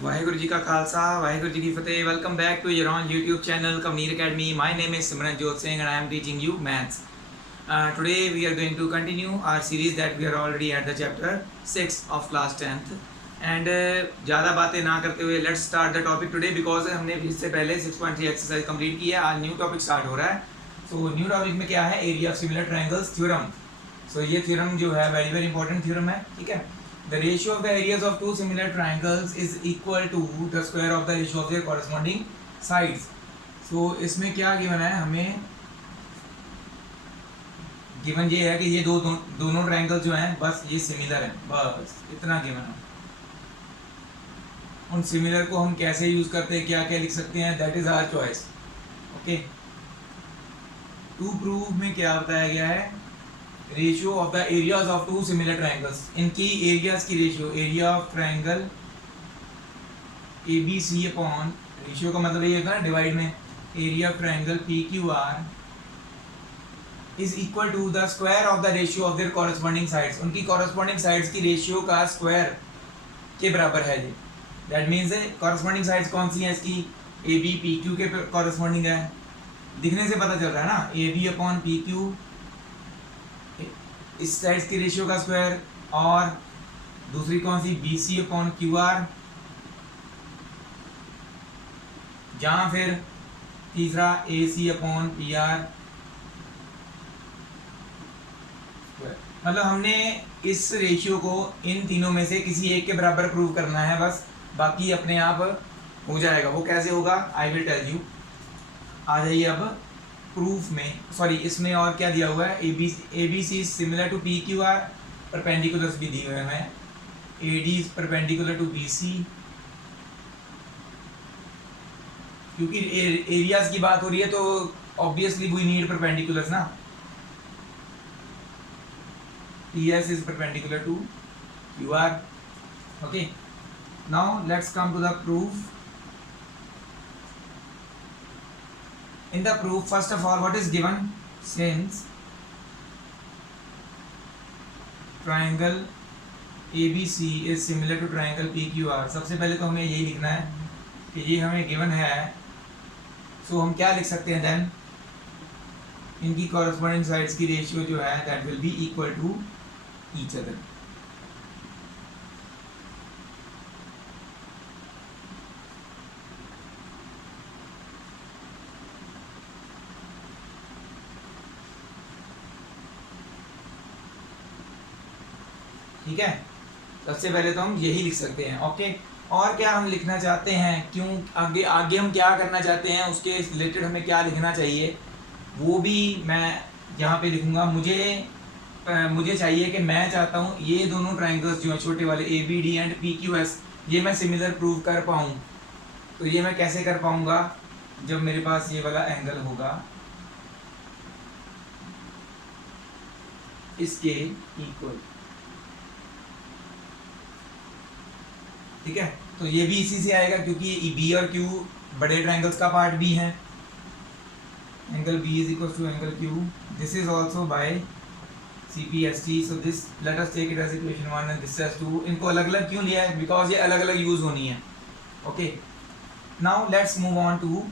वाहेगुरु जी का खालसा वाहेगुरु जी की फतेह। Welcome back to your own YouTube channel Kavneer Academy. My name is Simranjot Singh and I am teaching you maths. Today we are going to continue our series that we are already at the chapter 6 of class 10th. And ज़्यादा बातें ना करते हुए let's start the topic today because हमने इससे पहले 6.3 exercise complete की है। आज न्यू टॉपिक स्टार्ट हो रहा है। सो न्यू टॉपिक में क्या है? Area of similar triangles theorem. So ये थ्योरम जो है वेरी वेरी इंपॉर्टेंट थ्योरम है। ठीक है, the ratio of the areas of two similar triangles is equal to the square of the ratio of their corresponding sides. So इसमें क्या given है? हमें गिवन ये है कि ये दोनों ट्रायंगल जो हैं बस ये सिमिलर हैं, बस इतना गिवन है। उन सिमिलर को हम कैसे यूज करते हैं, क्या क्या लिख सकते हैं, that is our choice. Okay, to prove में क्या बताया गया है? Ratio of the areas of two similar triangles, इनकी एरियाज की ratio, area of triangle A B C upon, ratio का मतलब ये होता है डिवाइड में, area of triangle P Q R is equal to the square of the ratio of their corresponding sides. उनकी corresponding sides की ratio का square के बराबर है ये। दैट मीन्स कॉरस्पॉन्डिंग साइड्स कौन सी हैं इसकी? ए बी पी क्यू के कॉरस्पॉन्डिंग है, दिखने से पता चल रहा है ना, A B upon P Q इस साइड्स की रेशियो का स्क्वायर, और दूसरी कौन सी? B C upon Q R, जहां फिर तीसरा A C upon P R. मतलब हमने इस रेशियो को इन तीनों में से किसी एक के बराबर प्रूव करना है, बस बाकी अपने आप हो जाएगा। वो कैसे होगा? I will tell you. आ जाइए अब प्रूफ में, सॉरी इसमें और क्या दिया हुआ है? A B C similar to P Q R, perpendiculars भी दिए हुए हैं। A D is perpendicular to B C, क्योंकि एरियाज की बात हो रही है तो ऑब्वियसली वी नीड परपेंडिकुलर्स ना। P S is perpendicular to Q R. Okay, now let's come to the proof. In the proof, first of all, what is given? Since triangle ABC is similar to triangle PQR, सबसे पहले तो हमें यही लिखना है कि ये हमें गिवन है। सो हम क्या लिख सकते हैं देन? इनकी कॉरस्पॉन्डिंग साइड्स की रेशियो जो है that will be equal to each other. ठीक है, सबसे पहले तो हम यही लिख सकते हैं। ओके, और क्या हम लिखना चाहते हैं, क्यों आगे आगे हम क्या करना चाहते हैं, उसके रिलेटेड हमें क्या लिखना चाहिए वो भी मैं यहाँ पे लिखूँगा। मुझे चाहिए कि मैं चाहता हूँ ये दोनों ट्राइंगल्स जो हैं छोटे वाले A B D and P Q S, ये मैं सिमिलर प्रूव कर पाऊँ। तो ये मैं कैसे कर पाऊँगा? जब मेरे पास ये वाला एंगल होगा इसके इक्वल। ठीक है, तो ये भी इसी से आएगा क्योंकि बी और क्यू बड़े ट्रायंगल्स का पार्ट भी है। Angle B is equal to angle Q, this is also by CPST. So this let us take it as equation 1 and this as 2। इनको अलग अलग क्यों लिया है? बिकॉज ये अलग अलग यूज होनी है। Okay, now let's move on to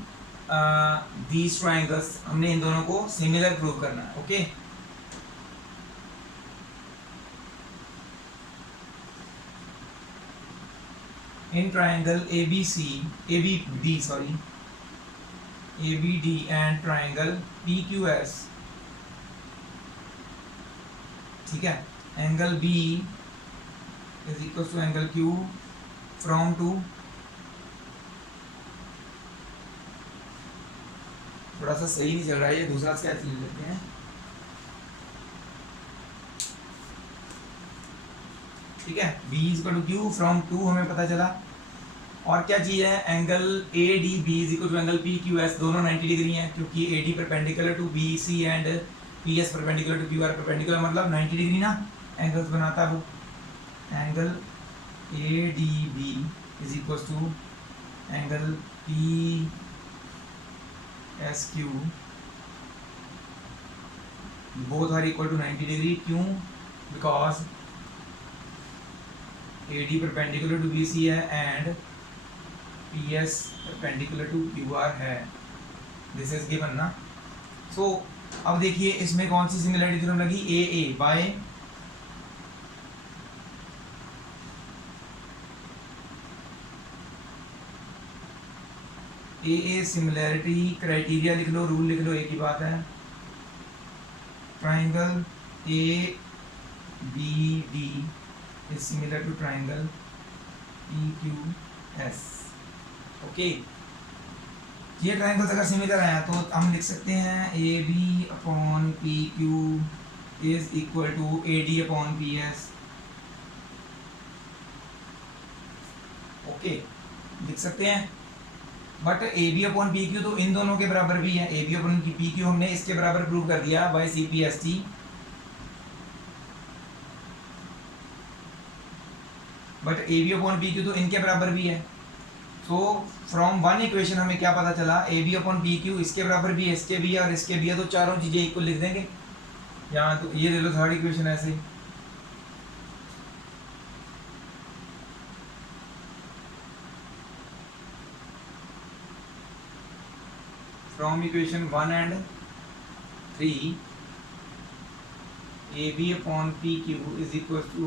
these triangles. हमने इन दोनों को सिमिलर प्रूव करना है। Okay, in triangle ABD and triangle PQS, ठीक है, angle B is equal to angle Q from to, थोड़ा सा सही नहीं चल रहा है ये, दूसरा स्केच ले लेते हैं। ठीक है, B is equal to Q from 2 हमें पता चला। और क्या चीज़ है? Angle A D B is equal to angle P Q S, दोनों 90 डिग्री हैं क्योंकि A D perpendicular to B C and P S perpendicular to Q R. Perpendicular मतलब 90 डिग्री ना एंगल्स बनाता है वो। Angle A D B is equal to angle P S Q, both are equal to 90 degree. क्यों? Because AD perpendicular to BC है and P S perpendicular to Q R है, this is given ना। सो अब देखिए इसमें कौन सी similarity theorem लगी, A by A similarity criteria लिख लो, रूल लिख लो, एक ही बात है। Triangle A B D is similar to triangle P Q S. Okay, ये ट्राइंगल्स अगर सिमिलर है तो हम लिख सकते हैं A B upon P Q is equal to A D upon P S. Okay, लिख सकते हैं। But A B upon P Q तो इन दोनों के बराबर भी है, A B upon P Q हमने इसके बराबर प्रूव कर दिया by C P S T. But A B upon P Q तो इनके बराबर भी है। तो फ्रॉम वन इक्वेशन हमें क्या पता चला, A B upon P Q इसके बराबर भी है, इसके भी है और इसके भी है, तो चारों चीजें इक्वल लिख देंगे यहाँ। तो ये ले लो थर्ड इक्वेशन ऐसे। From equation 1 and 3 A B upon P Q is equal to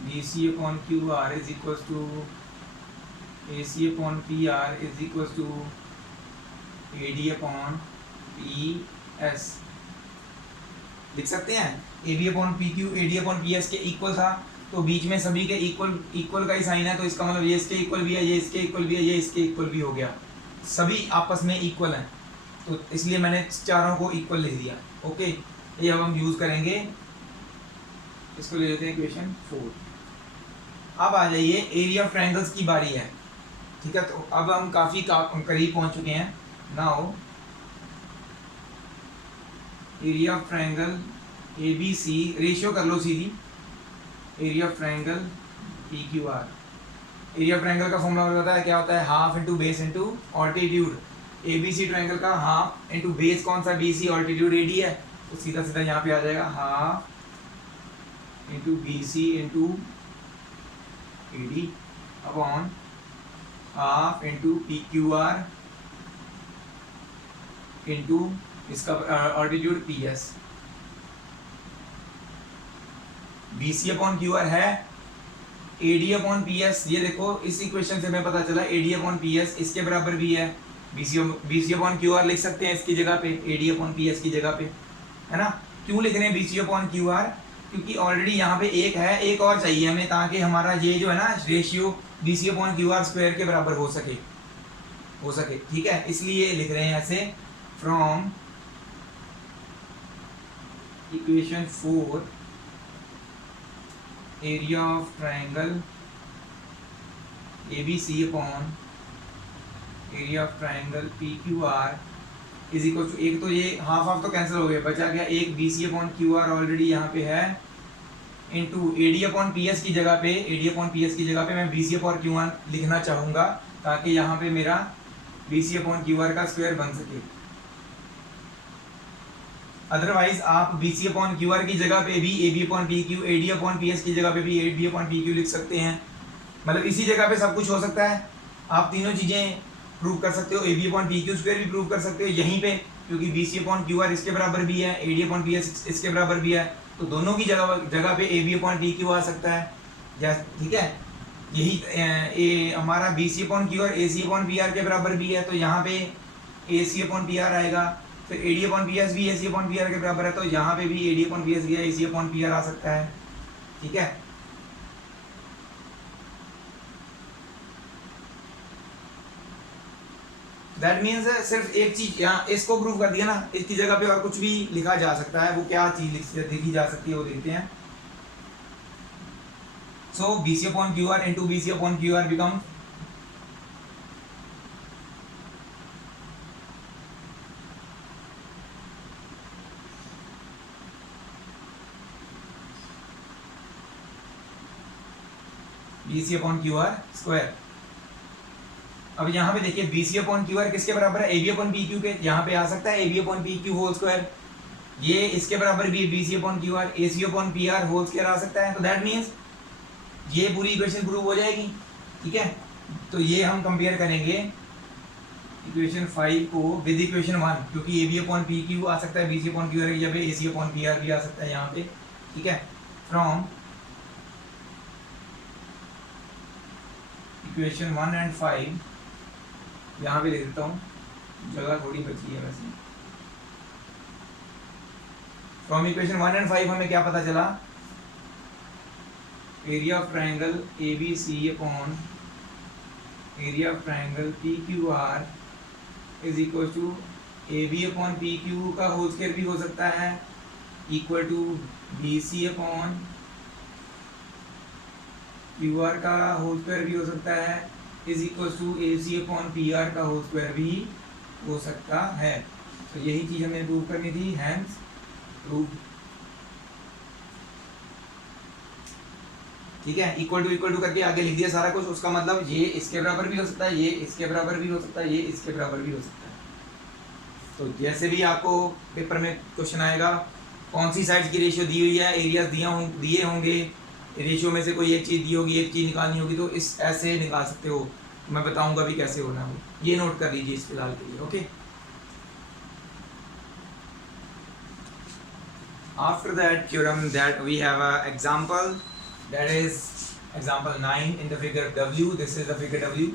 B C upon Q R is equal to A C upon P R is equal to A D upon P S. लिख सकते हैं A B upon P Q A D upon P S के equal था, तो बीच में सभी के equal का ही साइन है, तो इसका मतलब ये इसके इक्वल भी है, ये इसके इक्वल भी है, ये इसके इक्वल भी हो गया, सभी आपस में इक्वल हैं, तो इसलिए मैंने चारों को इक्वल लिख दिया। ओके, ये अब हम यूज करेंगे, इसको ले लेते हैं इक्वेशन 4। अब आ जाइए एरिया ऑफ ट्रायंगल्स की बारी है, ठीक है। तो अब हम काफी करीब पहुंच चुके हैं। Now area of triangle A B C, ratio कर लो सीधी, area of triangle P Q R. Area of triangle का फॉर्मूला होता है, क्या होता है, half into base into altitude. A B C triangle का हाफ इंटू बेस कौन सा, B C, altitude A D है, तो सीधा सीधा यहाँ पे आ जाएगा half into B C into A D upon half into P Q R into इसका altitude P S. B C upon Q R है, A D upon P S, ये देखो इस इक्वेशन से हमें पता चला A D upon P S इसके बराबर भी है, B C upon Q R लिख सकते हैं इसकी जगह पे, A D upon P S की जगह पे, है ना। क्यों लिख रहे हैं B C upon Q R, क्योंकि ऑलरेडी यहाँ पे एक है, एक और चाहिए हमें, ताकि हमारा ये जो है ना ratio B C upon Q R square के बराबर हो सके, ठीक है, इसलिए लिख रहे हैं ऐसे। From equation 4 area of triangle A B C upon area of triangle P Q R is equal to, एक तो ये हाफ तो कैंसिल हो गया, बचा गया एक B C upon Q R already यहाँ पे है, into A D upon P S की जगह पे, A D upon P S की जगह पे मैं B C upon Q R लिखना चाहूँगा, ताकि यहाँ पे मेरा B C upon Q R का स्क्वायर बन सके। अदरवाइज आप B C upon Q R की जगह पे भी A B upon P Q, A D upon P S की जगह पे भी A B upon P Q लिख सकते हैं, मतलब इसी जगह पे सब कुछ हो सकता है। आप तीनों चीज़ें प्रूव कर सकते हो, A B upon P Q square भी प्रूव कर सकते हो यहीं पे, क्योंकि B C upon Q R इसके बराबर भी है, A D upon P S इसके बराबर भी है, तो दोनों की जगह पे A B upon P Q आ सकता है, ठीक है। यही हमारा B C upon Q R A C upon P R के बराबर भी है, तो यहाँ पे ए सी अपॉन पी आर आएगा, फिर ए डी अपॉन पी एस भी ए सी अपॉन पी आर के बराबर है, तो यहाँ पे भी ए डी अपॉन पी एस भी ए सी अपॉन पी आर आ सकता है, ठीक है। दैट मीन्स सिर्फ एक चीज यहाँ इसको प्रूव कर दिया ना, इसकी जगह पे और कुछ भी लिखा जा सकता है, वो क्या चीज लिखी जा सकती है वो देखते हैं। So B C upon Q R into B C upon Q R become B C upon Q R square. अब यहाँ पे देखिए B C upon Q R किसके बराबर है, A B upon P Q के, यहाँ पे आ सकता है A B upon P Q whole square, ये इसके बराबर भी B C upon Q R, A C upon P R whole square आ सकता है, तो दैट मीन्स ये पूरी इक्वेशन प्रूव हो जाएगी, ठीक है। तो ये हम कंपेयर करेंगे इक्वेशन 5 को विद इक्वेशन 1, क्योंकि A B upon P Q आ सकता है, B C upon Q R, या फिर A C upon P R भी आ सकता है यहाँ पे, ठीक है। फ्रॉम इक्वेशन 1 एंड 5 यहाँ पे लिख देता हूँ, जगह थोड़ी बची है वैसे। फ्रॉम इक्वेशन 1 एंड 5 हमें क्या पता चला, area of triangle A B C upon area of triangle P Q R is equal to A B upon P Q का होल स्क्वायर भी हो सकता है, equal to B C upon Q R का होल स्क्वायर भी हो सकता है, is equal to A C upon P R का होल स्क्वायर भी हो सकता है। तो यही चीज़ हमें प्रूव करनी थी, हैंस प्रूव, ठीक है। इक्वल टू करके आगे लिख दिया सारा कुछ, उसका मतलब ये इसके बराबर भी हो सकता है, ये इसके बराबर भी हो सकता है, ये इसके बराबर भी हो सकता है। तो जैसे भी आपको पेपर में क्वेश्चन आएगा, कौन सी साइड्स की रेशियो दी हुई है, एरियाज दिए होंगे, रेशियो में से कोई एक चीज़ दी होगी, एक चीज़ निकालनी होगी, तो इस ऐसे निकाल सकते हो। मैं बताऊंगा भी कैसे होना है, ये नोट कर लीजिए इस फिलहाल के लिए, okay. After that theorem that we have a example, that is example 9 in the figure W. This is the figure W.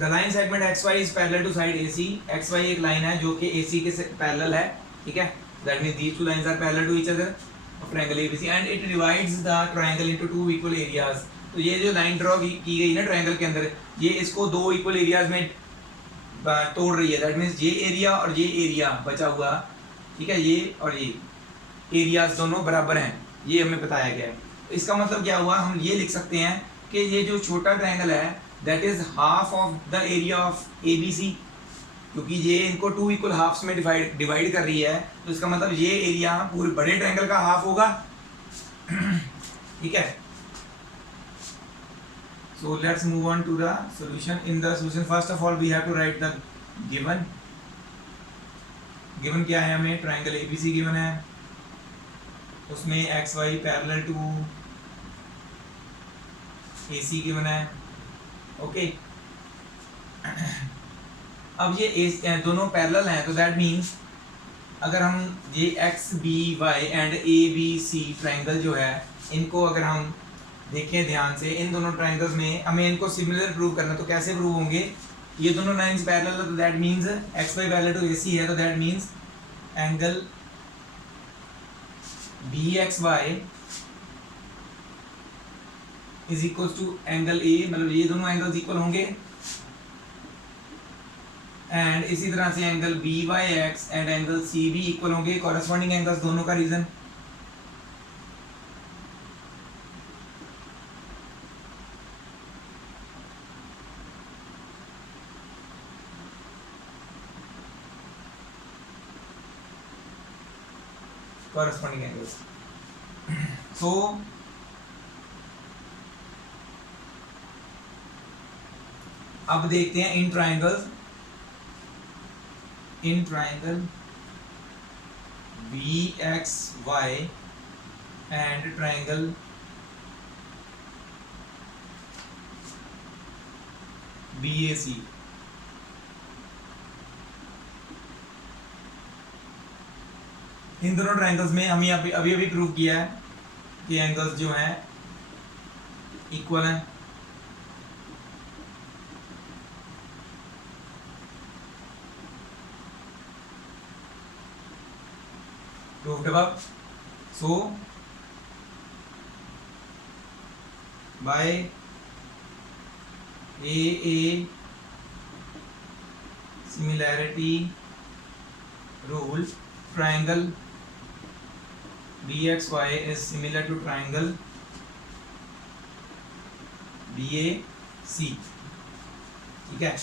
The line segment XY is parallel to side AC. XY एक line है जो कि AC के parallel है, ठीक है। That means these two lines are parallel to each other of triangle ABC and it divides the triangle into two equal areas. तो ये जो लाइन ड्रॉ की गई ना ट्रायंगल के अंदर, ये इसको दो इक्वल एरियाज में तोड़ रही है। दैट मीन्स ये एरिया और ये एरिया बचा हुआ, ठीक है, ये और ये एरियाज दोनों बराबर हैं, ये हमें बताया गया है। तो इसका मतलब क्या हुआ, हम ये लिख सकते हैं कि ये जो छोटा ट्रायंगल है that is half of the area of A B C, क्योंकि ये इनको टू इक्वल हाफ्स में डिवाइड कर रही है। तो इसका मतलब ये एरिया पूरे बड़े ट्रायंगल का हाफ होगा, ठीक है। So let's move on to the solution. In the solution first of all we have to write the given. Given क्या है, हमें triangle A B C given है, उसमें X Y parallel to A C given है, okay. अब ये दोनों parallel हैं, तो दैट मीन्स अगर हम ये X B Y and A B C triangle जो है, इनको अगर हम देखें ध्यान से, इन दोनों ट्रायंगल्स में हमें इनको सिमिलर प्रूव करना, तो कैसे प्रूव होंगे, ये दोनों लाइंस पैरेलल है, तो that means X Y parallel to A C है, तो that means angle B X Y is equal to angle A, मतलब ये दोनों एंगल्स इक्वल होंगे। एंड इसी तरह से angle B Y X and angle C भी इक्वल होंगे, कॉरेस्पॉन्डिंग एंगल्स दोनों का रीजन। corresponding angles. So अब देखते हैं इन triangle B X Y and triangle B A C, इन दोनों ट्राइंगल्स में हम अभी प्रूव किया है कि एंगल्स जो हैं इक्वल हैं। proved above. So by a similarity rule, triangle BXY is similar to triangle BAC, ठीक है।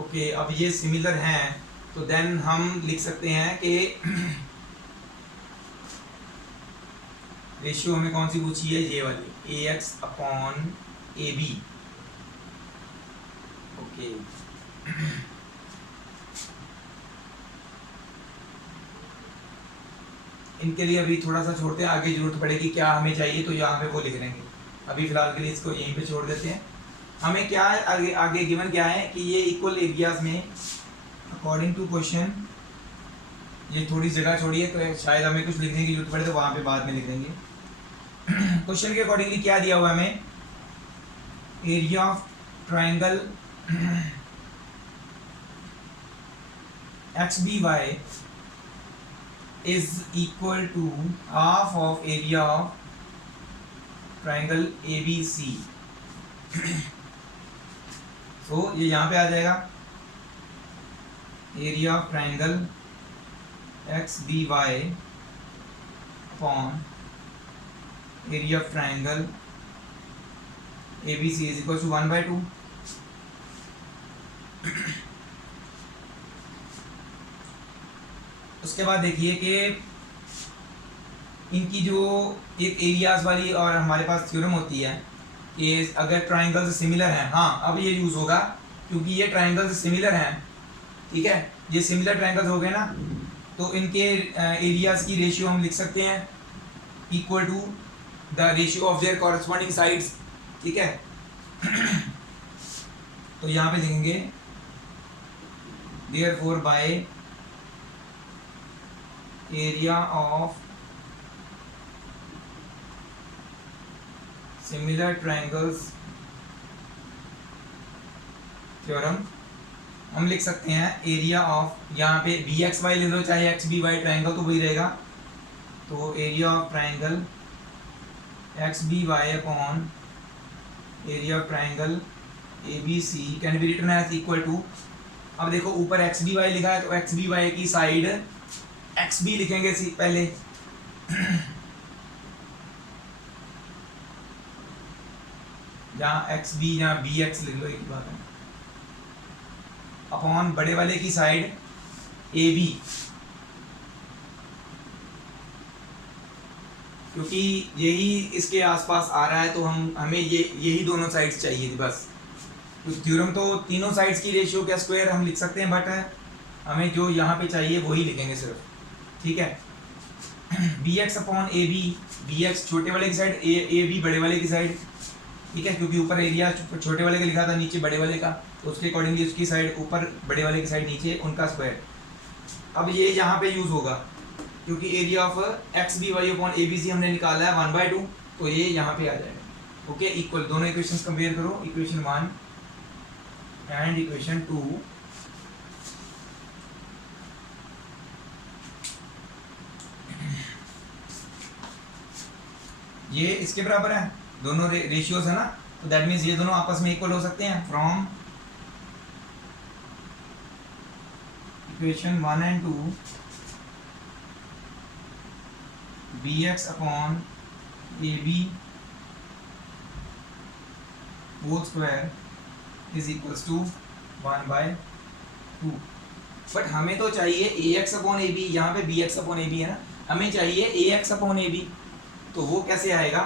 ओके, अब ये सिमिलर हैं तो देन हम लिख सकते हैं कि रेशियो हमें कौन सी पूछी है, ये वाली AX अपॉन AB, ओके। इनके लिए अभी थोड़ा सा छोड़ते हैं, आगे जरूरत पड़ेगी क्या हमें चाहिए तो यहाँ पे वो लिख लेंगे। अभी फिलहाल के लिए इसको यहीं पे छोड़ देते हैं। हमें क्या है आगे आगे गिवन क्या है कि ये इक्वल एरियाज में अकॉर्डिंग टू क्वेश्चन, ये थोड़ी जगह छोड़ी है तो शायद हमें कुछ लिखने की जरूरत पड़े तो वहाँ पे बाद में लिख देंगे। क्वेश्चन के अकॉर्डिंगली क्या दिया हुआ है हमें, area of triangle XBY is equal to half of area of triangle ABC। तो ये यहाँ पे आ जाएगा area of triangle XBY upon area of triangle ABC is equal to 1/2। उसके बाद देखिए कि इनकी जो एक एरियाज वाली और हमारे पास थ्योरम होती है कि अगर ट्राइंगल्स सिमिलर हैं, हाँ अब ये यूज़ होगा क्योंकि ये ट्राइंगल्स सिमिलर हैं, ठीक है, ये सिमिलर ट्राइंगल्स हो गए ना, तो इनके एरियाज की रेशियो हम लिख सकते हैं equal to the ratio of their corresponding sides, ठीक है। तो यहाँ पे लिखेंगे therefore by area of similar triangles theorem हम लिख सकते हैं एरिया ऑफ, यहाँ पे बी एक्स वाई ले लो चाहे एक्स बी वाई, ट्रायंगल तो वही रहेगा, तो area of triangle X B Y upon area of triangle A B C can be written as equal to, अब देखो ऊपर एक्स बी वाई लिखा है तो एक्स बी वाई की साइड एक्स बी लिखेंगे पहले, जहाँ एक्स बी यहाँ बी एक्स लिख लो, एक ही बात है, अपॉन बड़े वाले की साइड ए बी, क्योंकि यही इसके आसपास आ रहा है तो हमें यही दोनों साइड्स चाहिए थी बस। तो थ्योरम तो तीनों साइड्स की रेशियो का स्क्वायर हम लिख सकते हैं, बट हमें जो यहाँ पे चाहिए वही लिखेंगे सिर्फ, ठीक है। B X upon A B, B X छोटे वाले की साइड, ए बी बड़े वाले की साइड, ठीक है, क्योंकि ऊपर एरिया छोटे वाले का लिखा था नीचे बड़े वाले का, तो उसके अकॉर्डिंगली उसकी साइड ऊपर बड़े वाले की साइड नीचे उनका स्क्वायर। अब ये यहाँ पे यूज़ होगा क्योंकि area of X B Y upon A B C हमने निकाला है 1/2, तो ये यहाँ पे आ जाएगा, ओके। इक्वल दोनों इक्वेशंस कंपेयर करो, इक्वेशन 1 एंड इक्वेशन 2, ये इसके बराबर है, दोनों रेशियोज है ना, तो दैट मीन्स ये दोनों आपस में इक्वल हो सकते हैं। From equation 1 and 2 B X upon A B whole square is equals to 1/2। But हमें तो चाहिए A X upon A B, यहाँ पे B X upon A B है ना, हमें चाहिए A X upon A B, तो वो कैसे आएगा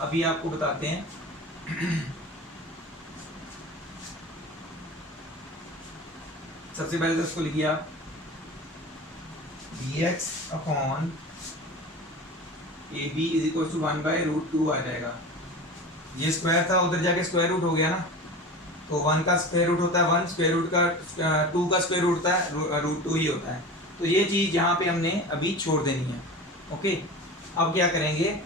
अभी आपको बताते हैं। सबसे पहले तो इसको लिखिए आप, B X upon A B is equal to 1/√2 आ जाएगा। ये स्क्वायर था, उधर जाके स्क्वायर रूट हो गया ना, तो 1 का स्क्वायर रूट होता है 1, स्क्वायर रूट का 2 का स्क्वायर रूट होता है √2 ही होता है, तो ये चीज़ यहाँ पे हमने अभी छोड़ देनी है, ओके। अब क्या करेंगे,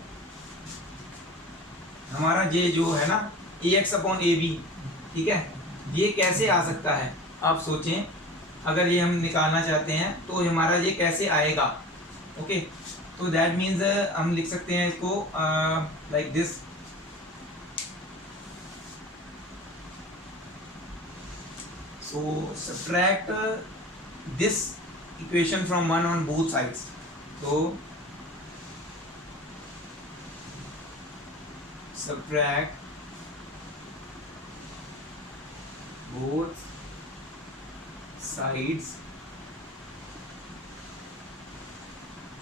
हमारा ये जो है ना ए एक्स अपॉन ए बी, ठीक है, ये कैसे आ सकता है आप सोचें, अगर ये हम निकालना चाहते हैं तो हमारा ये कैसे आएगा, ओके। तो दैट मीन्स हम लिख सकते हैं इसको like this, so subtract this equation from 1 on both sides, so subtract both sides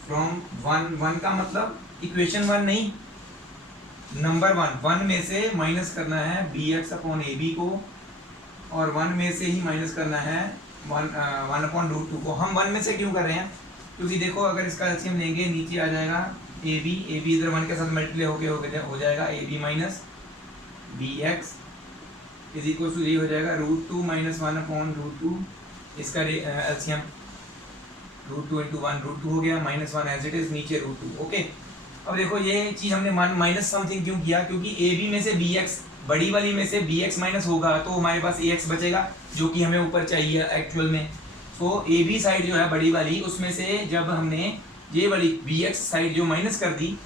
from 1 का मतलब इक्वेशन 1 नहीं, नंबर 1 में से माइनस करना है B X upon A B को, और 1 में से ही माइनस करना है 1/√2 को। हम 1 में से क्यों कर रहे हैं, क्योंकि देखो अगर इसका एलसीएम लेंगे नीचे आ जाएगा ए बी इधर 1 के साथ मल्टीप्लाई हो जाएगा A B minus B X is equal to ये हो जाएगा √2 - 1 अपॉन √2, इसका एलसीएम √2 × 1 √2 हो गया, -1 एज इट इज, नीचे √2। ओके, अब देखो ये चीज़ हमने माइनस समथिंग क्यों किया, क्योंकि ए बी में से बी एक्स, बड़ी वाली में से बी एक्स माइनस होगा तो हमारे पास ए एक्स बचेगा, जो कि हमें ऊपर चाहिए एक्चुअल में। सो ए बी साइड जो है बड़ी वाली, उसमें से जब हमने ये वाली बी एक्स साइड जो माइनस कर दी,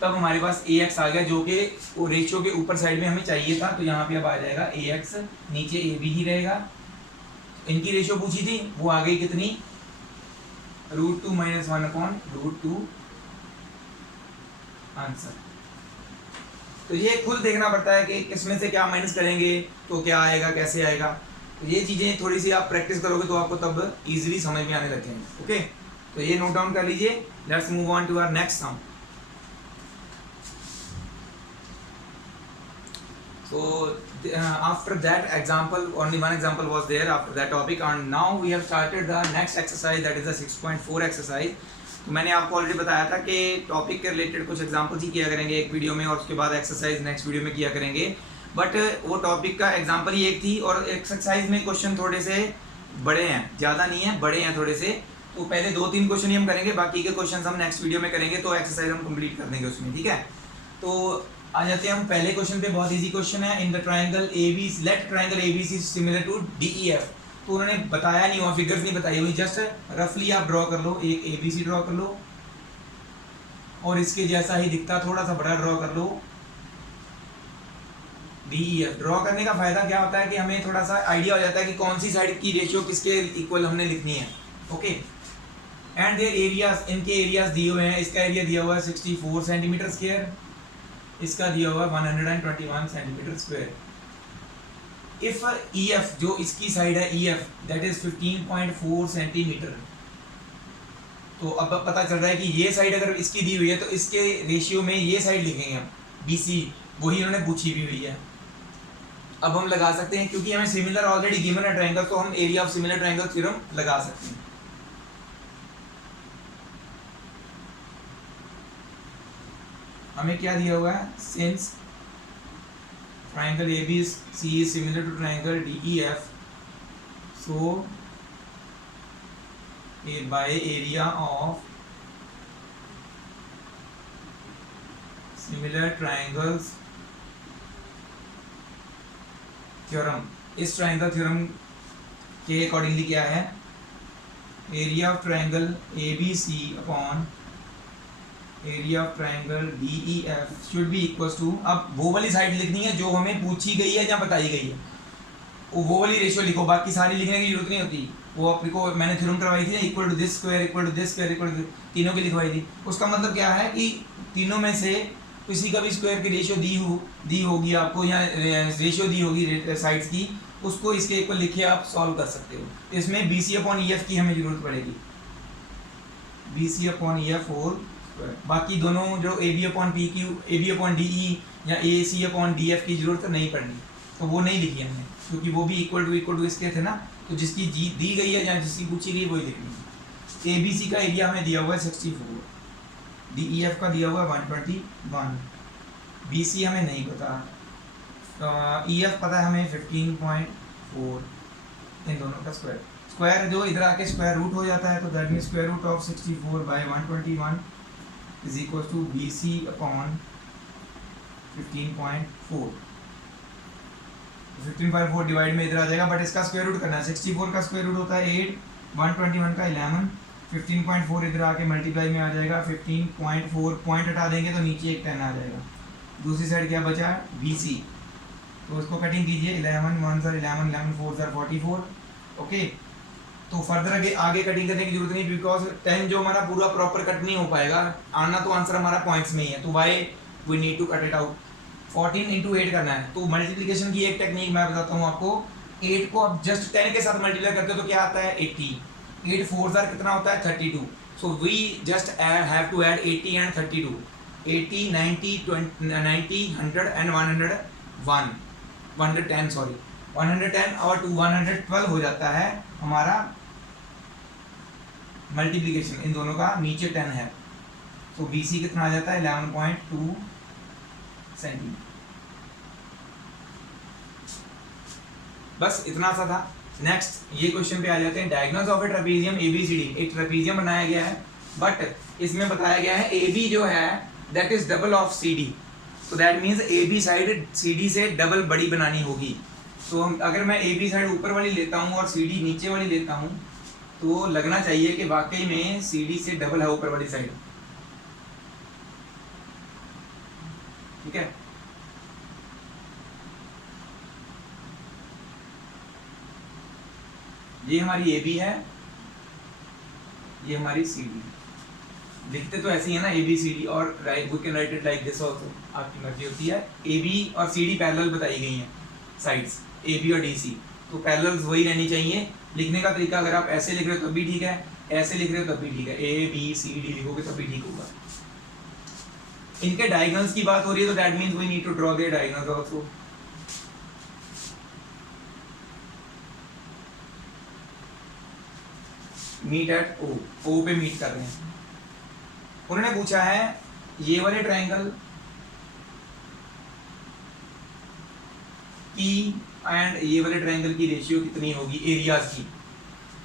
तब हमारे पास ए एक्स आ गया, जो कि वो रेशियो के ऊपर साइड में हमें चाहिए था। तो यहाँ पे अब आ जाएगा ए एक्स, नीचे ए बी ही रहेगा। इनकी रेशियो पूछी थी, वो आ गई कितनी, √2 - 1 अपॉन √2 आंसर। तो ये खुद देखना पड़ता है कि किसमें से क्या माइनस करेंगे तो क्या आएगा, कैसे आएगा। तो ये चीज़ें थोड़ी सी आप प्रैक्टिस करोगे तो आपको तब इजीली समझ में आने लगेंगे। ओके, तो ये नोट डाउन कर लीजिए। Let's move on to our next sum. So after that example, only one example was there after that topic, and now we have started the next exercise, that is the 6.4 exercise. तो मैंने आपको already बताया था कि topic के related कुछ examples ही किया करेंगे एक वीडियो में, और उसके बाद एक्सरसाइज नेक्स्ट वीडियो में किया करेंगे। बट वो टॉपिक का एग्जांपल ही एक थी, और एक्सरसाइज में क्वेश्चन थोड़े से बड़े हैं, ज़्यादा नहीं है, बड़े हैं थोड़े से। तो पहले 2-3 क्वेश्चन ही हम करेंगे, बाकी के क्वेश्चन हम नेक्स्ट वीडियो में करेंगे, तो एक्सरसाइज हम कंप्लीट कर देंगे उसमें, ठीक है। तो आ जाते हैं हम पहले क्वेश्चन पे। बहुत इजी क्वेश्चन है। In the triangle AB, let triangle ABC similar to DEF। तो उन्होंने बताया नहीं हुआ, फिगर्स नहीं बताई हुई, जस्ट रफली आप ड्रॉ कर लो। एक ABC ड्रॉ कर लो, और इसके जैसा ही दिखता थोड़ा सा बड़ा ड्रॉ कर लो DEF। ड्रॉ करने का फायदा क्या होता है कि हमें थोड़ा सा आइडिया हो जाता है कि कौन सी साइड की रेशियो किसके इक्वल हमने लिखनी है। ओके, एंड देयर एरियाज, इनके एरियाज दिए हुए हैं। इसका एरिया दिया हुआ है 64 सेंटीमीटर स्क्वायर, इसका दिया हुआ 121 सेंटीमीटर स्क्वायर। इफ EF, जो इसकी साइड है EF, दैट इज 15.4 सेंटीमीटर। तो अब पता चल रहा है कि ये साइड अगर इसकी दी हुई है तो इसके रेशियो में ये साइड लिखेंगे हम BC, वही उन्होंने पूछी भी हुई है। अब हम लगा सकते हैं, क्योंकि हमें सिमिलर ऑलरेडी गिवन है ट्रायंगल, तो हम area of similar triangle theorem लगा सकते हैं। हमें क्या दिया हुआ है, since triangle ABC is similar to triangle DEF, so by area of similar triangles theorem. इस ट्रायंगल थ्योरम के अकॉर्डिंगली क्या है, area of triangle ABC upon area of triangle DEF should be equal to, अब वो वाली side लिखनी है जो हमें पूछी गई है या बताई गई है, वो वाली रेशियो लिखो, बाकी सारी लिखने की जरूरत नहीं होती। वो आपको मैंने थ्योरम करवाई थी ना, equal to this square, equal to this square, equal to, तीनों की लिखवाई थी। उसका मतलब क्या है कि तीनों में से किसी का भी स्क्वायर की रेशियो दी होगी आपको, या रेशियो दी होगी साइड्स की, उसको इसके इक्वल लिखे आप सॉल्व कर सकते हो। इसमें BC अपॉन EF की हमें जरूरत पड़ेगी, BC अपॉन EF और बाकी दोनों जो AB upon PQ, AB upon DE या AC अपॉन DF की जरूरत नहीं पड़नी, तो वो नहीं लिखी हमने, क्योंकि वो भी इक्वल टू इसके थे ना। तो जिसकी दी गई है या जिसकी पूछी गई वही लिखनी है। ABC का एरिया हमें दिया हुआ है 64, DEF का दिया हुआ है 121, BC हमें नहीं पता, EF पता है हमें 15.4, इन दोनों का स्क्वायर जो इधर आके स्क्वायर रूट हो जाता है, तो that mean square root of 64 by 121 is equal to BC upon 15.4। 15.4 divide में इधर आ जाएगा, बट इसका स्क्वायर रूट करना है। 64 का स्क्वायर रूट होता है 8, 121 का 11, 15.4 इधर आके मल्टीप्लाई में आ जाएगा 15.4, पॉइंट हटा देंगे तो नीचे एक 10 आ जाएगा। दूसरी साइड क्या बचा, BC, तो उसको कटिंग कीजिए, 11 1 सर 11, 11 4 सर 44। ओके, तो फर्दर आगे कटिंग करने की जरूरत नहीं, बिकॉज 10 जो हमारा पूरा प्रॉपर कट नहीं हो पाएगा, आना तो आंसर हमारा पॉइंट्स में ही है, तो why we need to cut it out. 14 × 8 करना है, तो मल्टीप्लिकेशन की एक टेक्निक मैं बताता हूँ आपको। 8 को आप जस्ट 10 के साथ मल्टीप्लाई करते हो तो क्या आता है 80, 8 4 सर कितना होता है 32, so we just have to add 80 and 32, 80 90 90 100 and 101 110 sorry 110 और 112 हो जाता है हमारा मल्टीप्लिकेशन इन दोनों का, नीचे 10 है, तो BC कितना आ जाता है 11.2 सेंटीमीटर। बस इतना सा था। नेक्स्ट ये क्वेश्चन पे आ जाते हैं। Diagonals of A trapezium ABCD, एक ट्रेपेजियम बनाया गया है बट इसमें बताया गया है AB जो है that is double of CD, तो that means AB side CD से डबल बड़ी बनानी होगी। तो अगर मैं AB साइड ऊपर वाली लेता हूँ और CD नीचे वाली लेता हूँ तो लगना चाहिए कि वाकई में CD से डबल है ऊपर वाली साइड, ठीक है। ये हमारी AB है, ये हमारी CD। लिखते तो ऐसे ही है ना ABCD, और right we can write it like this also, आपकी मर्जी होती है। AB और CD पैरेलल बताई गई हैं साइड्स, AB और DC, तो पैरेलल्स वही रहनी चाहिए। लिखने का तरीका अगर आप ऐसे लिख रहे हो तब भी ठीक है, ऐसे लिख रहे हो तब भी ठीक है, ABCD लिखोगे तब भी ठीक होगा। इनके डायगोनल्स की बात हो रही है तो that means we need to draw their diagonals also. Meet at O पे मीट कर रहे हैं। उन्होंने पूछा है ये वाले ट्रायंगल की एंड ये वाले ट्रायंगल की रेशियो कितनी होगी एरियाज की।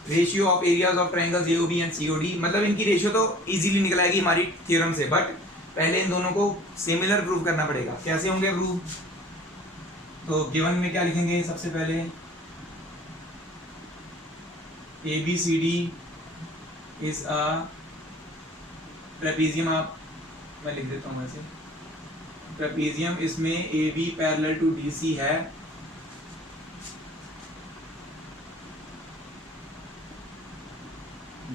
Ratio of areas of triangles AOB and COD, मतलब इनकी रेशियो तो इजीली निकल आएगी हमारी थ्योरम से, बट पहले इन दोनों को सिमिलर प्रूव करना पड़ेगा। कैसे होंगे प्रूव? तो गिवन में क्या लिखेंगे सबसे पहले, ABCD इज अ ट्रेपेजियम, आप मैं लिख देता हूँ वैसे ट्रेपेजियम, इसमें AB पैरेलल टू DC है,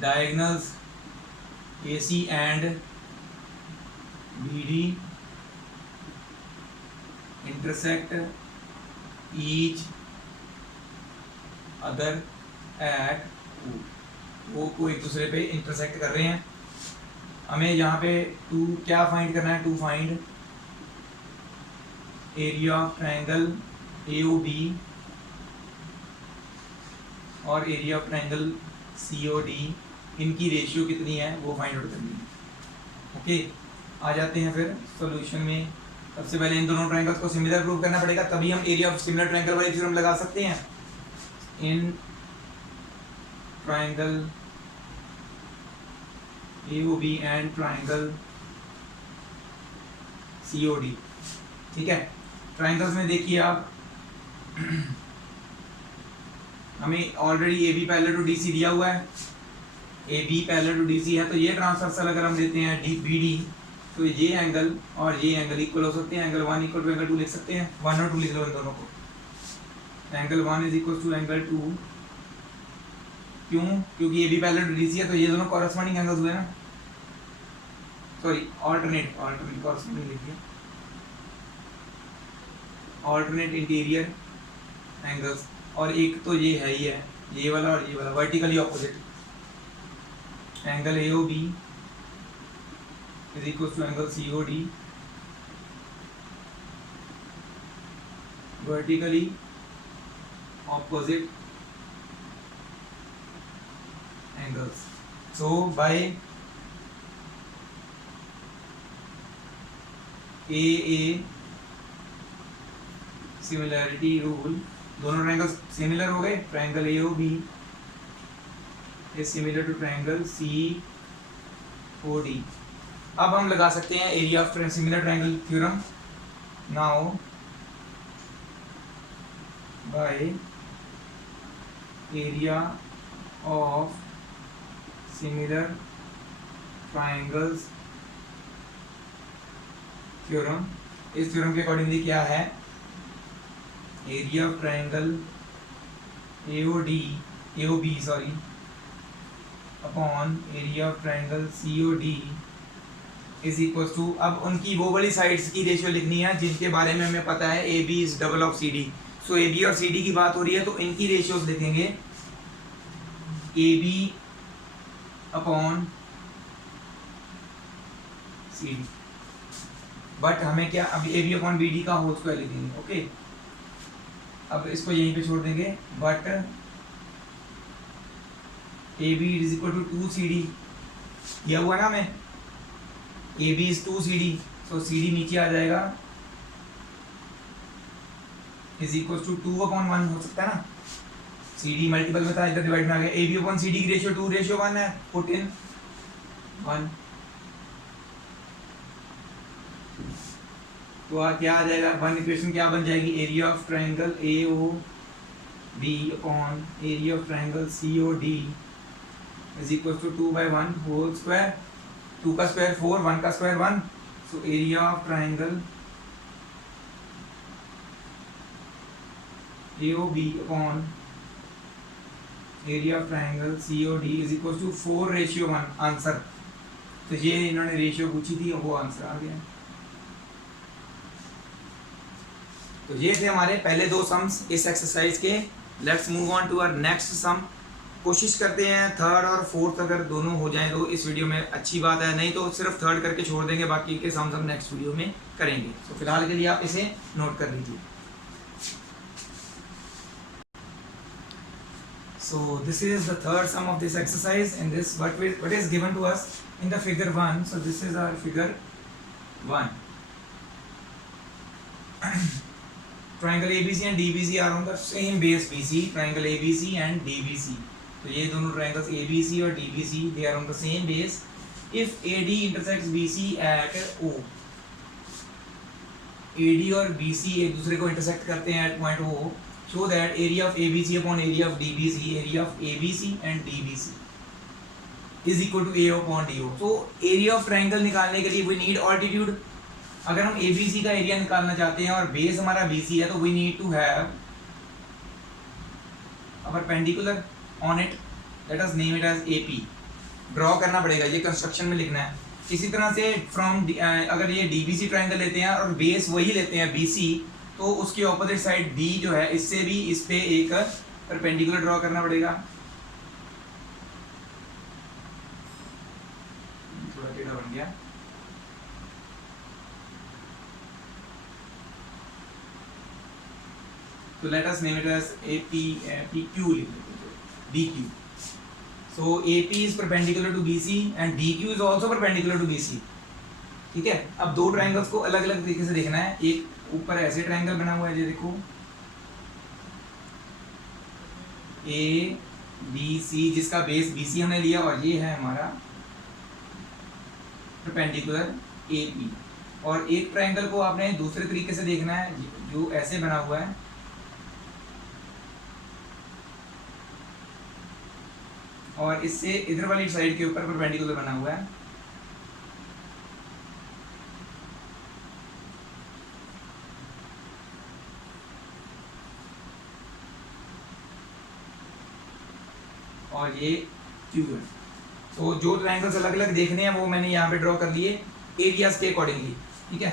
diagonals AC and BD intersect each other at O को एक दूसरे पे इंटरसेक्ट कर रहे हैं। हमें यहाँ पे टू क्या फाइंड करना है, to find area of triangle AOB और एरिया ऑफ ट्रायंगल COD, इनकी रेशियो कितनी है वो फाइंड आउट करनी है। ओके, आ जाते हैं फिर सॉल्यूशन में। सबसे पहले इन दोनों ट्रायंगल्स को सिमिलर प्रूव करना पड़ेगा, तभी हम एरिया ऑफ सिमिलर ट्रायंगल वाली थ्योरम लगा सकते हैं। In triangle AOB and triangle COD, ठीक है। ट्रायंगल्स में देखिए आप हमें already AB parallel to DC दिया हुआ है, AB पैरेलल टू DC है, तो ये ट्रांसवर्सल अगर हम देते हैं BD तो ये एंगल और ये एंगल इक्वल हो सकते हैं। एंगल 1 इक्वल टू एंगल 2 लिख सकते हैं, 1 और 2 लिख लो इन दोनों को। Angle 1 is equal to angle 2, क्यों? क्योंकि AB पैरेलल टू DC है, तो ये दोनों कॉरेस्पॉन्डिंग एंगल्स हुए ना, सॉरी ऑल्टरनेट कॉरेस्पॉन्डिंग लिखिए, ऑल्टरनेट इंटीरियर एंगल्स। और एक तो ये है ही है, ये वाला और ये वाला vertically opposite. Angle AOB is equal to angle COD vertically opposite angles. So by AA similarity rule दोनों ट्रायंगल्स सिमिलर हो गए। Triangle AOB is similar to triangle COD। अब हम लगा सकते हैं area of similar triangle theorem. Now by area of similar triangles theorem, इस theorem के अकॉर्डिंगली क्या है, area of triangle AOB sorry upon area of triangle COD is equal to, अब उनकी वो वाली साइड्स की रेशियो लिखनी है जिनके बारे में हमें पता है AB is double of CD। So AB और CD की बात हो रही है तो इनकी रेशियोज लिखेंगे AB अपॉन CD, बट हमें क्या अब AB अपॉन BD का होल स्क्वायर लिखेंगे। ओके, अब इसको यहीं पे छोड़ देंगे, but AB is equal to 2CD दिया हुआ ना हमें, AB is 2CD, so CD नीचे आ जाएगा, इज इक्वल टू 2/1 हो सकता है ना, सी डी मल्टीपल में था इधर डिवाइड में आ गया, A B upon C D की रेशियो 2:1 है, पुट इन 1। तो क्या आ जाएगा, वन इक्वेशन क्या बन जाएगी, area of triangle A O B upon area of triangle C O D is equal to 2/1 whole square, 2 का स्क्वायर 4, 1 का square 1, so area of triangle AOB upon area of triangle COD is equal to 4:1 answer. तो ये इन्होंने ratio पूछी थी, वो answer आ गया। तो ये थे हमारे पहले 2 सम्स इस एक्सरसाइज के। Let's move on to our next sum. कोशिश करते हैं थर्ड और फोर्थ अगर दोनों हो जाएं तो इस वीडियो में अच्छी बात है, नहीं तो सिर्फ थर्ड करके छोड़ देंगे, बाकी के सम्स हम नेक्स्ट वीडियो में करेंगे। तो फिलहाल के लिए आप इसे नोट कर लीजिए। So this is the third sum of this exercise. In this, what is given to us in the figure 1. So this is our figure 1. Triangle ABC and DBC are on the same base BC. Triangle ABC and DBC. तो ये दोनों triangles ABC और DBC, they are on the same base. If AD intersects BC at O, AD और BC एक दूसरे को intersect करते हैं at point O, show that area of ABC upon area of DBC, area of ABC and DBC is equal to A upon DO. So area of triangle निकालने के लिए we need altitude. अगर हम ABC का area निकालना चाहते हैं और बेस हमारा BC है तो we need to have a perpendicular on it. Let us name it as AP. Draw करना पड़ेगा, ये कंस्ट्रक्शन में लिखना है। इसी तरह से फ्रॉम अगर ये DBC ट्राइंगल लेते हैं और बेस वही लेते हैं BC, तो उसकी ऑपोजिट साइड D जो है, इससे भी इस पे एक परपेंडिकुलर ड्रॉ करना पड़ेगा। थोड़ा टेढ़ा बन गया। तो let us name it as PQ, DQ। So AP is perpendicular to BC and DQ is also perpendicular to BC। ठीक है, अब दो ट्राइंगल्स को अलग अलग तरीके से देखना है। एक ऊपर ऐसे ट्राइंगल बना हुआ है, ये देखो ABC, जिसका बेस BC हमने लिया, और ये है हमारा परपेंडिकुलर AP। और एक ट्राइंगल को आपने दूसरे तरीके से देखना है, जो ऐसे बना हुआ है, और इससे इधर वाली साइड के ऊपर परपेंडिकुलर बना हुआ है। और ये Q है। तो जो ट्राइंगल्स अलग अलग देखने हैं वो मैंने यहाँ पे ड्रॉ कर लिए एरियाज के अकॉर्डिंगली। ठीक है,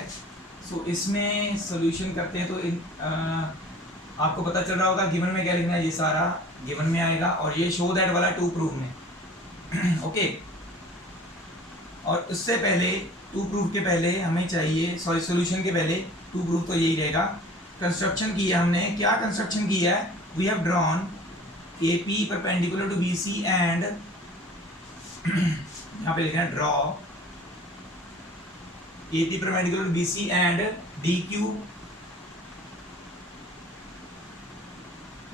सो इसमें सोल्यूशन करते हैं। तो आपको पता चल रहा होगा गिवन में क्या लिखना है, ये सारा गिवन में आएगा, और ये शो दैट वाला टू प्रूफ में। ओके, और उससे पहले टू प्रूफ के पहले हमें चाहिए, सॉरी सोल्यूशन के पहले टू प्रूफ तो यही रहेगा। कंस्ट्रक्शन किया हमने, क्या कंस्ट्रक्शन किया है, we have drawn AP perpendicular to BC and यहाँ पे लिखना है draw AP perpendicular to BC and DQ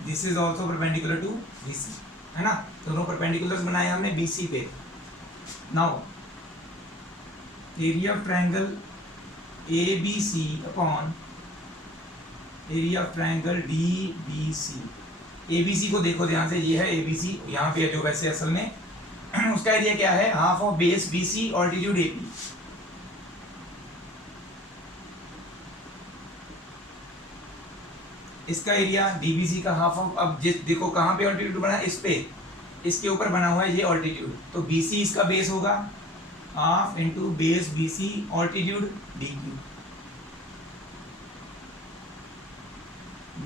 this is also perpendicular to BC, है ना। दोनों परपेंडिकुलर्स बनाए हमने BC पे। Now area of triangle ABC upon area of triangle DBC। ABC को देखो ध्यान से, ये है ABC, यहाँ पे जो वैसे असल में उसका एरिया क्या है, half of base BC altitude AP। इसका एरिया DBC का हाफ ऑफ, अब देखो कहाँ पे ऑल्टीट्यूड बना है, इस पे, इसके ऊपर बना हुआ है ये ऑल्टीट्यूड, तो BC इसका बेस होगा, half into base BC altitude DQ।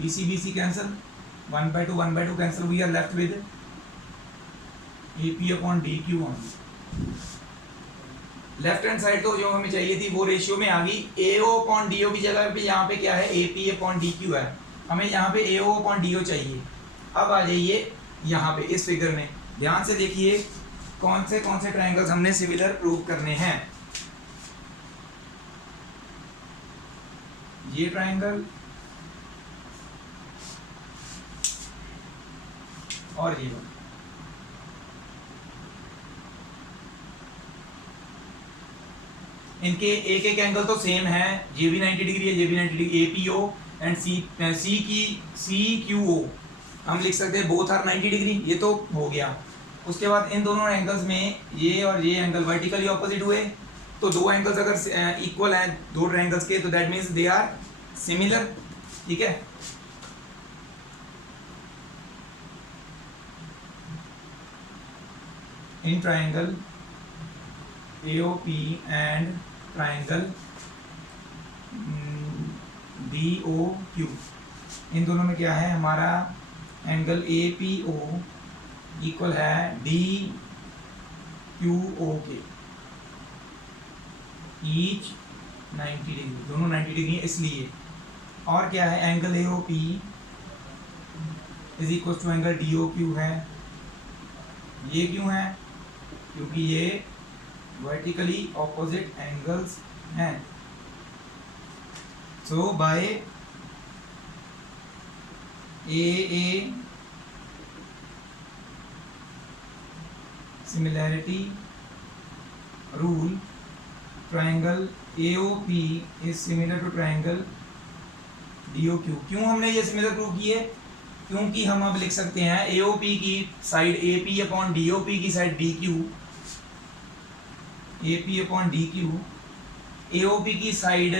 BC cancel, 1/2 1/2 cancel, we are left with AP upon DQ only. Left hand side तो जो हमें चाहिए थी वो रेशियो में आ गई। AO अपॉन DO की जगह पे यहाँ पे क्या है, AP अपॉन DQ है, हमें यहाँ पे AO अपॉन DO चाहिए। अब आ जाइए यहाँ पे इस फिगर में, ध्यान से देखिए कौन से ट्राइंगल्स हमने सिमिलर प्रूव करने हैं। ये ट्राइंगल और ये 1। इनके एक एक एंगल तो सेम है, ये भी 90 डिग्री है, ये भी 90 degree, APO and C Q O हम लिख सकते हैं बोथ आर 90 डिग्री, ये तो हो गया। उसके बाद इन दोनों एंगल्स में ये और ये एंगल वर्टिकली ऑपोजिट हुए, तो दो एंगल्स अगर इक्वल हैं दो ट्रायंगल्स के, तो that means they are similar, ठीक है। इन triangle AOP and triangle DOQ, इन दोनों में क्या है, हमारा एंगल APO इक्वल है DQO के, ईच 90 डिग्री, दोनों 90 डिग्री है इसलिए। और क्या है, angle AOP is equal to angle DOQ है। ये क्यों है, क्योंकि ये वर्टिकली ऑपोजिट एंगल्स हैं। So by AA similarity rule, triangle AOP is similar to triangle DOQ। क्यों हमने ये सिमिलर प्रूव किए, क्योंकि हम अब लिख सकते हैं AOP की साइड AP अपॉन DOP की side DQ, AP upon DQ, AOP की साइड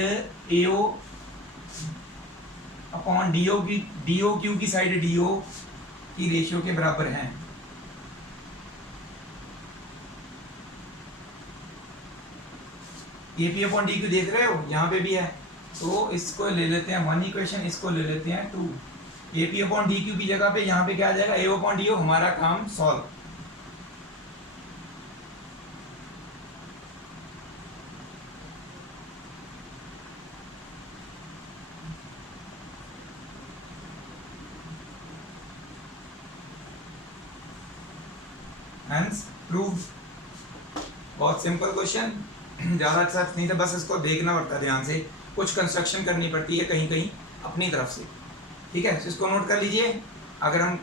AO अपॉन DOQ की साइड DO की रेशियो के बराबर है। AP अपॉन DQ देख रहे हो, यहाँ पे भी है, तो इसको ले लेते हैं 1 इक्वेशन, इसको ले लेते हैं 2। AP अपॉन DQ की जगह पे यहाँ पे क्या आ जाएगा, AO अपॉन DO, हमारा काम सॉल्व। Hence proved। बहुत सिंपल क्वेश्चन, ज़्यादा अच्छा नहीं था, बस इसको देखना पड़ता है ध्यान से, कुछ कंस्ट्रक्शन करनी पड़ती है कहीं कहीं अपनी तरफ से, ठीक है। तो इसको नोट कर लीजिए। अगर हम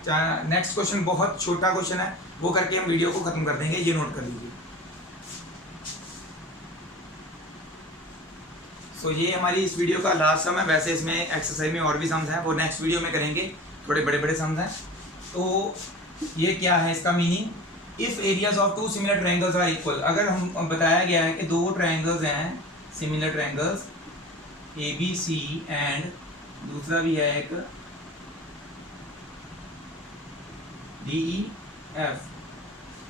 नेक्स्ट क्वेश्चन बहुत छोटा क्वेश्चन है, वो करके हम वीडियो को खत्म कर देंगे, ये नोट कर लीजिए। सो ये हमारी इस वीडियो का लास्ट सम है। वैसे इसमें एक्सरसाइज में और भी सम्स हैं, वो नेक्स्ट वीडियो में करेंगे, थोड़े बड़े बड़े सम्स हैं। तो ये क्या है, इसका meaning, if areas of two similar triangles are equal. अगर हम बताया गया है कि दो ट्रायंगल्स हैं सिमिलर ट्रायंगल्स ABC एंड दूसरा भी है एक DEF।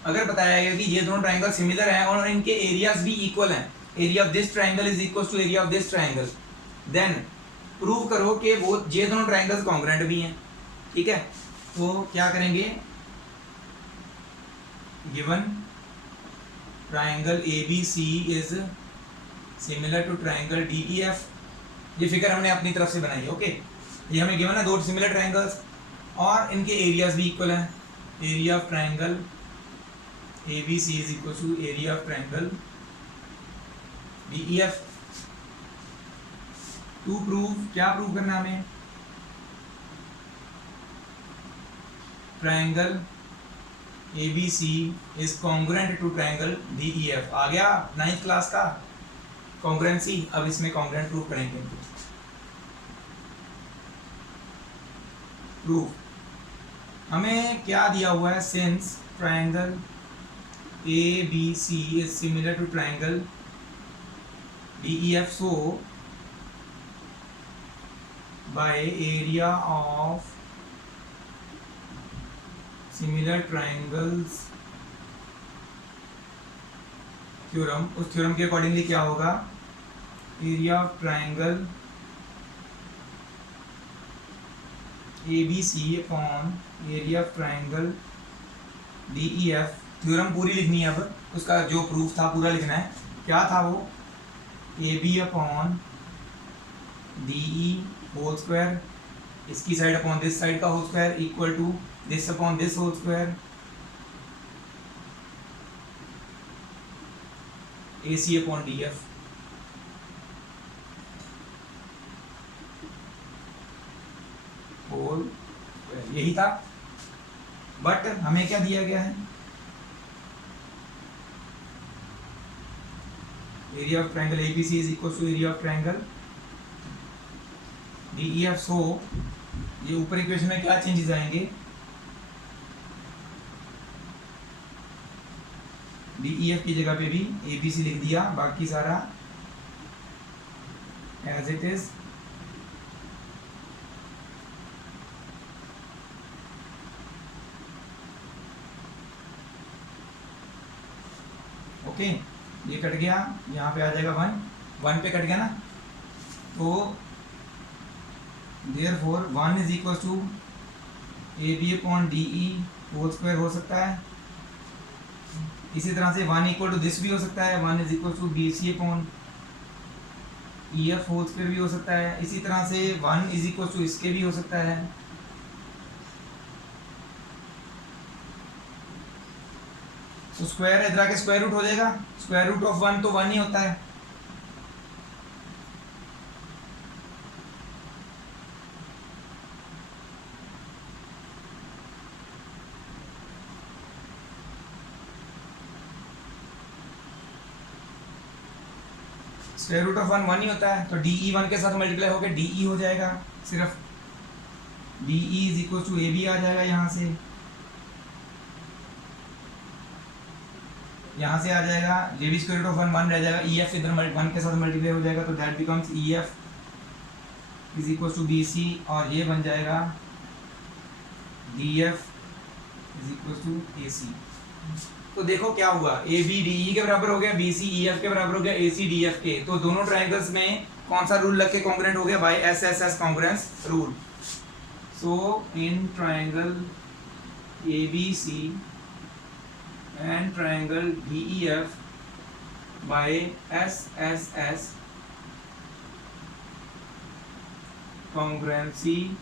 अगर बताया गया कि ये दोनों ट्रायंगल सिमिलर हैं और इनके एरियाज भी इक्वल हैं, area of this triangle is equal to area of this triangle, then prove करो कि वो ये दोनों ट्रायंगल्स कॉन्ग्रुएंट भी हैं, ठीक है। तो क्या करेंगे, given triangle ABC is similar to triangle DEF, ये फिगर हमने अपनी तरफ से बनाई है, ओके। ये हमें गिवन है दो सिमिलर ट्रायंगल्स और इनके एरियाज भी इक्वल हैं, area of triangle ABC is equal to area of triangle DEF। To prove, क्या प्रूव करना हमें, triangle ABC is congruent to triangle DEF। आ गया 9th क्लास का कॉन्ग्रुएंसी। अब इसमें कॉन्ग्रुएंट प्रूव करेंगे। प्रूफ हमें क्या दिया हुआ है, since triangle ABC is similar to triangle DEF, so by area of similar triangles theorem, उस थ्योरम के अकॉर्डिंगली क्या होगा, area of triangle ABC upon area of triangle DEF। Theorem पूरी लिखनी है, अब उसका जो प्रूफ था पूरा लिखना है। क्या था वो, AB upon DE whole square, इसकी साइड अपॉन दिस साइड का whole square equal to this upon this whole square, AC upon DF। Whole, यही था। बट हमें क्या दिया गया है, area of triangle ABC is equal to area of triangle DEF. So ये ऊपर इक्वेशन में क्या चेंजेस आएंगे, डीईएफ की जगह पे भी एबीसी लिख दिया, बाकी सारा एज इट इज। ओके, ये कट गया, यहाँ पे आ जाएगा 1 पे कट गया ना, तो therefore 1 is equal to A B upon D E whole square हो सकता है। इसी तरह से 1 इक्वल टू दिस भी हो सकता है, 1 is equal to B C upon E F whole square भी हो सकता है। इसी तरह से 1 इज इक्वल टू इसके भी हो सकता है। तो स्क्वायर इधर आके स्क्वायर रूट हो जाएगा, स्क्वायर रूट ऑफ 1 तो 1 ही होता है। स्क्वायर रूट ऑफ 1 ही होता है, तो डी ई 1 के साथ मल्टीप्लाई होकर डी ई हो जाएगा, सिर्फ D E is equal to A B आ जाएगा, यहाँ से आ जाएगा, J B square root of 1 रह जाएगा, ई एफ इधर 1 के साथ मल्टीप्लाई हो जाएगा, तो that becomes E F is equal to B C, और ये बन जाएगा D F is equal to A C. तो देखो क्या हुआ, ए बी डी ई के बराबर हो गया, बी सी ई एफ के बराबर हो गया, ए सी डी एफ के। तो दोनों ट्रायंगल्स में कौन सा रूल लग के कॉन्ग्रुएंट हो गया, by S S S congruence rule. So in triangle A B C and triangle D E F by S S S congruency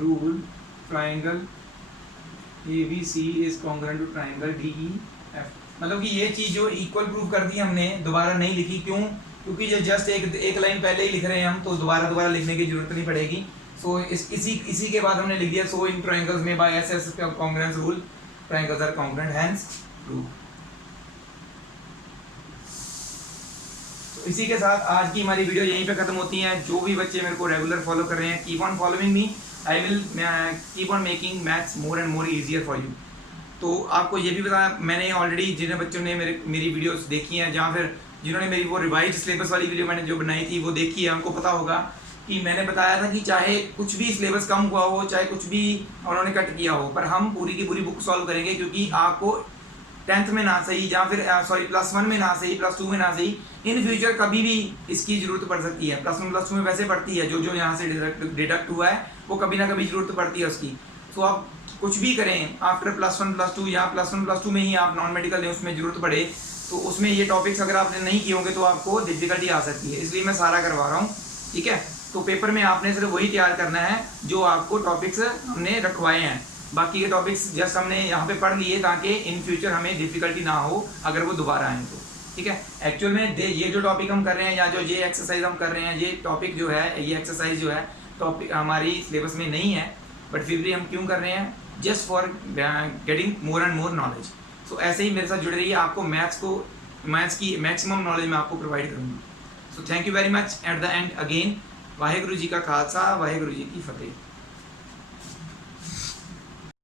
rule, triangle ABC is congruent to triangle DEF। मतलब कि ये चीज जो equal prove कर दी हमने, दोबारा नहीं लिखी, क्यों? क्योंकि ये जस्ट एक लाइन पहले ही लिख रहे हैं हम, तो दोबारा लिखने की जरूरत नहीं पड़ेगी। सो इसी के बाद हमने लिख दिया, सो इन ट्रायंगल्स में by S S congruence rule triangles are congruent, hence prove. तो इसी के साथ आज की हमारी वीडियो यहीं पे खत्म होती है। जो भी बच्चे मेरे को रेगुलर फॉलो कर रहे हैं, keep on following me, I will keep on making maths more and more easier for you. तो आपको ये भी बताया मैंने ऑलरेडी, जिन बच्चों ने मेरी वीडियोस देखी हैं, जहाँ फिर जिन्होंने मेरी वो रिवाइज सिलेबस वाली वीडियो मैंने जो बनाई थी वो देखी है, उनको पता होगा कि मैंने बताया था कि चाहे कुछ भी सिलेबस कम हुआ हो, चाहे कुछ भी उन्होंने कट किया हो, पर हम पूरी की पूरी बुक सॉल्व करेंगे, क्योंकि आपको 10th में ना सही, या फिर सॉरी +1 में ना सही, +2 में ना सही, इन फ्यूचर कभी भी इसकी जरूरत पड़ सकती है। +1 +2 में वैसे पड़ती है, जो यहाँ से डिडक्ट हुआ है वो कभी ना कभी जरूरत पड़ती है उसकी। तो आप कुछ भी करें आफ्टर +1 +2, या +1 +2 में ही आप नॉन मेडिकल लें, उसमें जरूरत पड़े, तो उसमें ये टॉपिक्स अगर आपने नहीं किए होंगे तो आपको डिफिकल्टी आ सकती है, इसलिए मैं सारा करवा रहा हूँ, ठीक है। तो पेपर में आपने सिर्फ वही तैयार करना है जो आपको टॉपिक्स हमने रखवाए हैं, बाकी के टॉपिक्स जस्ट हमने यहाँ पे पढ़ लिए ताकि इन फ्यूचर हमें डिफिकल्टी ना हो अगर वो दोबारा आए तो, ठीक है। एक्चुअल में ये जो टॉपिक हम कर रहे हैं, या जो ये एक्सरसाइज हम कर रहे हैं, ये टॉपिक जो है, ये एक्सरसाइज जो है टॉपिक हमारी सिलेबस में नहीं है, बट फिर भी हम क्यों कर रहे हैं, just for getting more and more knowledge. So ऐसे ही मेरे साथ जुड़े रहिए, आपको मैथ्स की मैक्सिमम नॉलेज मैं आपको प्रोवाइड करूँगा। So thank you very much. At the end again, Waheguru ji का खालसा, वाहेगुरु जी की फतेह।